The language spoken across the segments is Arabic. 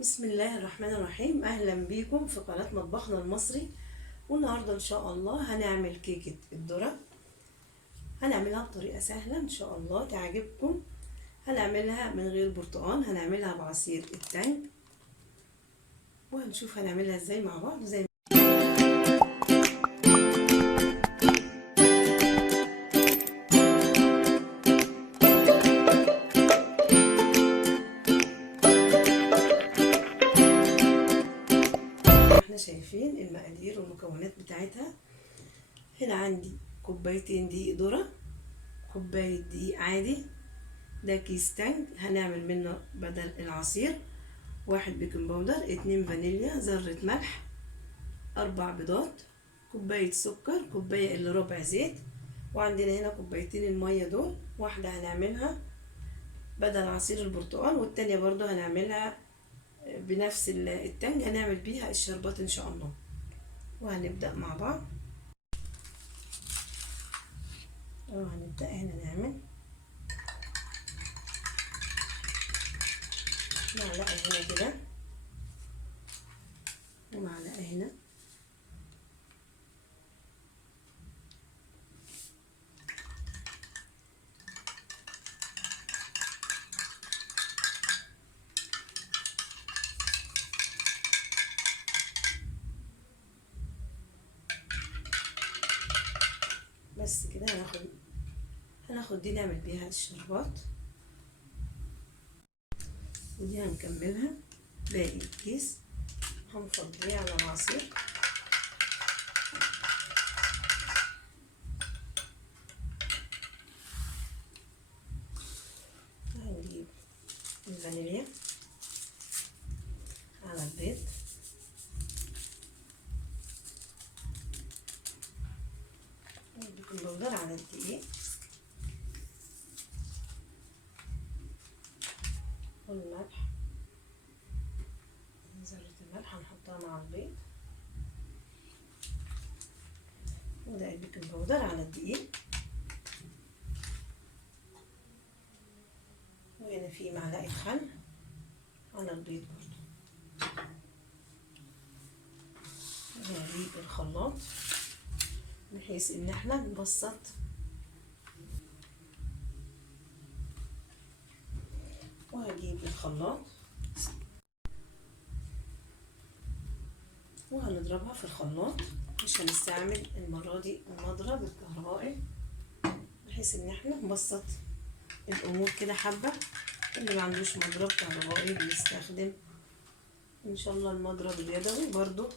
بسم الله الرحمن الرحيم. اهلا بيكم في قناة مطبخنا المصري. والنهاردة ان شاء الله هنعمل كيكة الذرة. هنعملها بطريقة سهلة ان شاء الله تعجبكم. هنعملها من غير برتقال، هنعملها بعصير التانج، وهنشوف هنعملها ازاي مع بعض. زي ما احنا شايفين المقادير والمكونات بتاعتها. هنا عندي كوبايتين دقيق ذرة، كوباية دقيق عادي، ده كيس تانج هنعمل منه بدل العصير، 1 بيكنج باودر، 2 فانيليا، ذرة ملح، 4 بيضات، كوباية سكر، كوباية الا ربع زيت، وعندنا هنا كوبايتين المية دول. واحدة هنعملها بدل عصير البرتقال، والتانية برضو هنعملها بنفس التانج، هنعمل بيها الشربات ان شاء الله. وهنبدأ مع بعض. هنبدأ هنا نعمل معلقة هنا كده، ومعلقة هنا، بس كده. هناخد دي نعمل بيها الشربات، ودي هنكملها باقي الكيس هنفضيه على العصير. هنجيب الفانيليا على البيض، والبيكنج باودر على الدقيق، والملح، ذرة الملح هنحطها مع البيض، وده البيكنج باودر على الدقيق، وهنا في معلقة خل على البيض برضو. وهجيب الخلاط بحيث ان احنا نبسط وهجيب الخلاط وهنضربها في الخلاط. مش هنستعمل المرة دي المضرب الكهربائي، بحيث ان احنا نبسط الامور كده حبة. اللي ما عندوش مضرب كهربائي بيستخدم ان شاء الله المضرب اليدوي برضو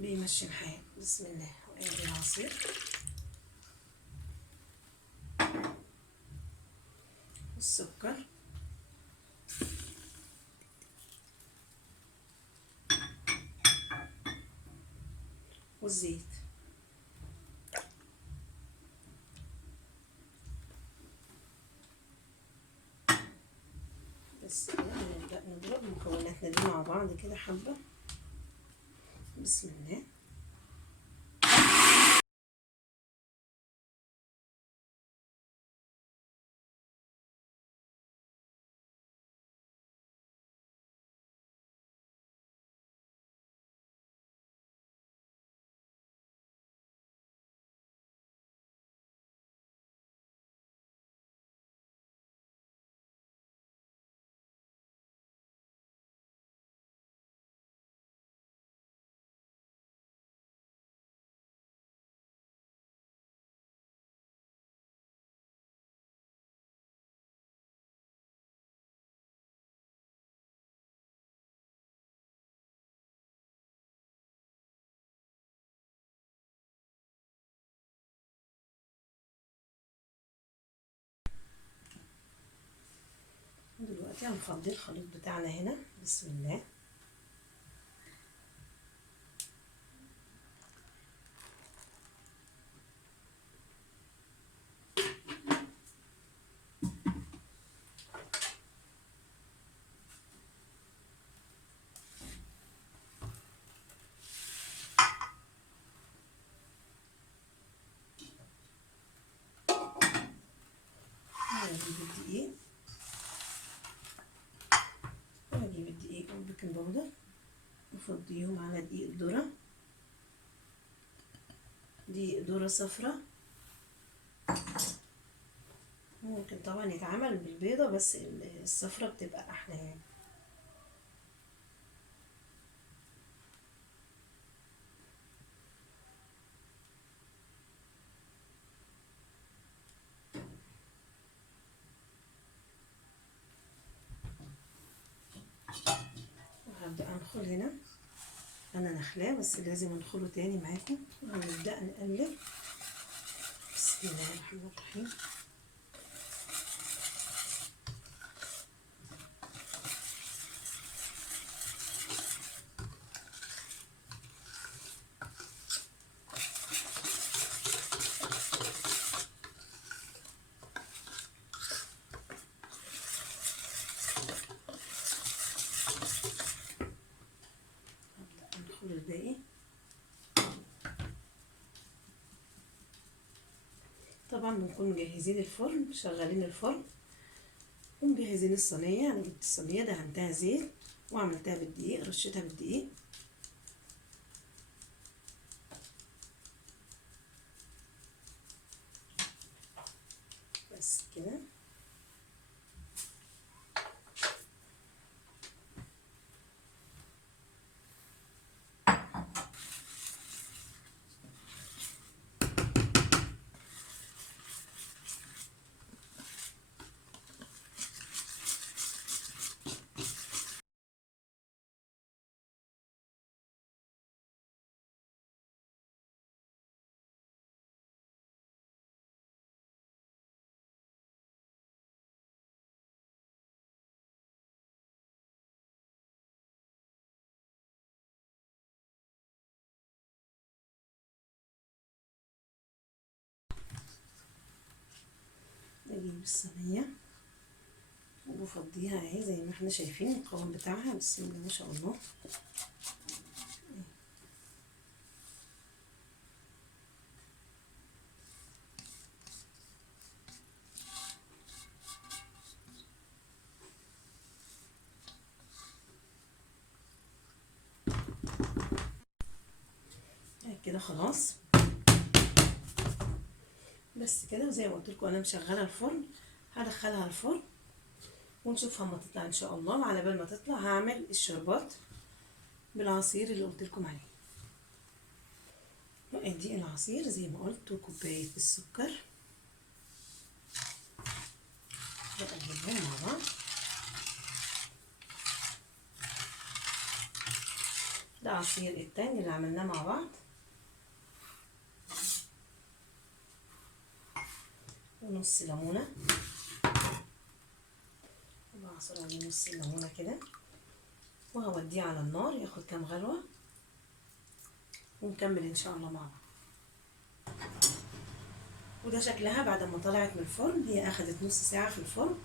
بيمشي الحال. بسم الله. وادي العصير والسكر والزيت، بس كده. هنبدأ نضرب مكوناتنا دي مع بعض كده حبة. بسم الله. دلوقتي هنفضي الخليط بتاعنا هنا. بسم الله. هنجيب الدقيق والبيكنج بيكنج باودر وفضيهم على دقيق الذرة. دقيق ذرة صفرا، ممكن طبعا يتعمل بالبيضة بس الصفرا بتبقى احلى يعني. وهبدأ انخل هنا، انا نخلاه بس لازم انخله تاني معاكم. وهنبدأ نقلب. بسم الله الرحمن الرحيم. هبدأ انخل الباقي. طبعا بنكون مجهزين الفرن، شغالين الفرن ومجهزين الصينية. انا جبت الصينية دهنتها زيت وعملتها بالدقيق، رشيتها بالدقيق. بس كده. نجيب الصينية وبفضيها اهي زي ما احنا شايفين القوام بتاعها. بسم الله ما شاء الله. كده خلاص. بس كده. وزي ما قلت لكم انا مشغله الفرن، هدخلها الفرن ونشوفها اما تطلع ان شاء الله. وعلى بال ما تطلع هعمل الشربات بالعصير اللي قلت لكم عليه. وادي العصير زي ما قلت وكوبايه السكر، بقلبهم مع بعض. ده عصير التاني اللي عملناه مع بعض. ونص ليمونه، بعصر عليه نص الليمونه كده. وهوديه على النار ياخد كام غلوه ونكمل ان شاء الله مع بعض. وده شكلها بعد ما طلعت من الفرن. هي اخدت نص ساعه في الفرن.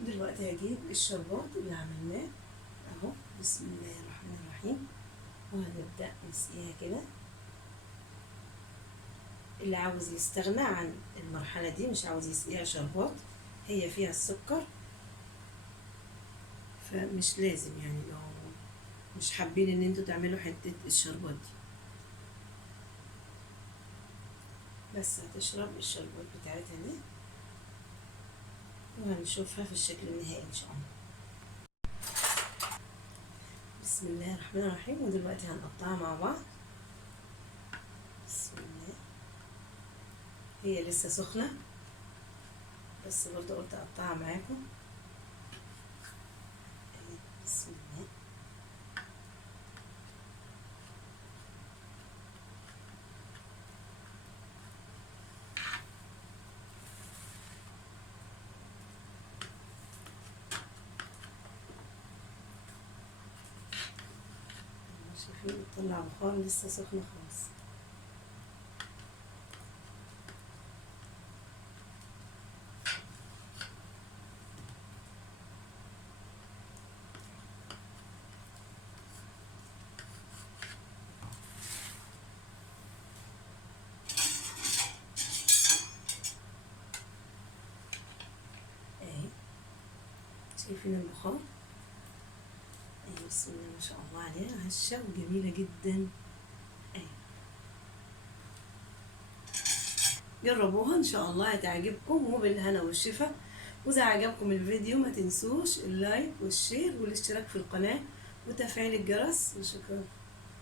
دلوقتي هجيب الشربات اللي عملناه اهو. بسم الله الرحمن الرحيم. وهنبدأ نسقيها كده. اللي عاوز يستغنى عن المرحلة دي، مش عاوز يسقيها شربات، هي فيها السكر فمش لازم يعني. لو مش حابين ان انتوا تعملوا حتة الشربات دي، بس هتشرب الشربات بتاعتها دي وهنشوفها في الشكل النهائي ان شاء الله. بسم الله الرحمن الرحيم. ودلوقتي هنقطعها مع بعض. بسم الله. هي لسه سخنة بس برضه قلت اقطعها معاكم. بسم الله. شايفين بتطلع بخار لسه سخنة خالص. اهي شايفين البخار. بسم الله ما شاء الله عليها، هشة وجميلة جدا. جربوها ان شاء الله هتعجبكم، وبالهنا والشفا. واذا عجبكم الفيديو ما تنسوش اللايك والشير والاشتراك في القناة وتفعيل الجرس، وشكرا.